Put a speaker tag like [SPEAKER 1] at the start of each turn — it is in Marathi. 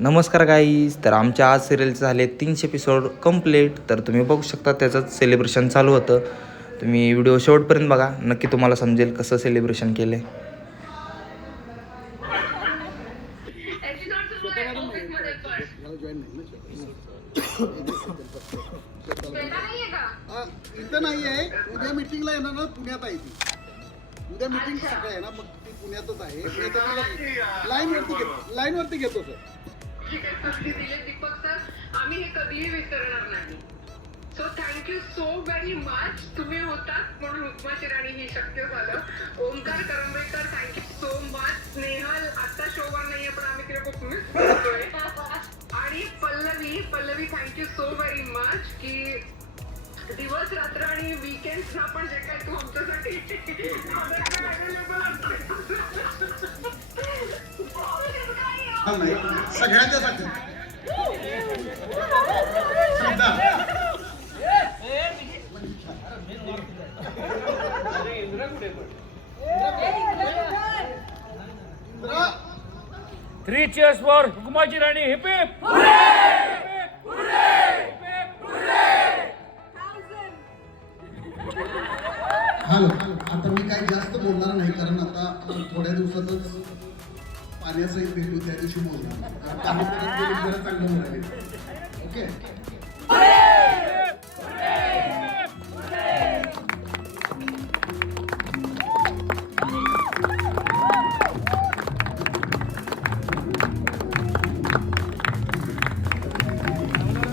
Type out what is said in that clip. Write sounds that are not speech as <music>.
[SPEAKER 1] नमस्कार गाईज तर आमच्या आज सिरियलचे झाले तीनशे एपिसोड कंप्लीट तर तुम्ही बघू शकता त्याचंच सेलिब्रेशन चालू होतं. तुम्ही व्हिडिओ शेवटपर्यंत बघा. नक्की तुम्हाला समजेल कसं सेलिब्रेशन केलं
[SPEAKER 2] इथं नाही आहे उद्या मिटिंगला येणार ना पुण्यात आहे ती. उद्या मिटिंग आहे ना मग ती पुण्यातच आहे. लाईन वरती घेतो लाईन वरती घेतो सर
[SPEAKER 3] ठीक आहे संधी दिली दीपक सर आम्ही हे कधीही विसरणार नाही. So thank you so very much तुम्ही होतात म्हणून हुकमाची राणी हे शक्य झालं. Omkar Karambekar thank you so much Nehal आता शोवर नाहीये पण आम्ही तिला खूप मिस करतोय. आणि Pallavi Pallavi thank you so very much की दिवस रात्र आणि weekends ना पण जे काय तू आमच्यासाठी <laughs> available असते.
[SPEAKER 2] हा, नाही सगळ्यांच्यासाठी.
[SPEAKER 4] थ्री चेअर्स फॉर हुकुमाची राणी हिप हिप
[SPEAKER 2] हॅलो आता मी काही जास्त बोलणार नाही कारण आता थोड्या दिवसातच पाण्याचं एक भेटू त्या दिवशी बोलणार चांगलं ओके?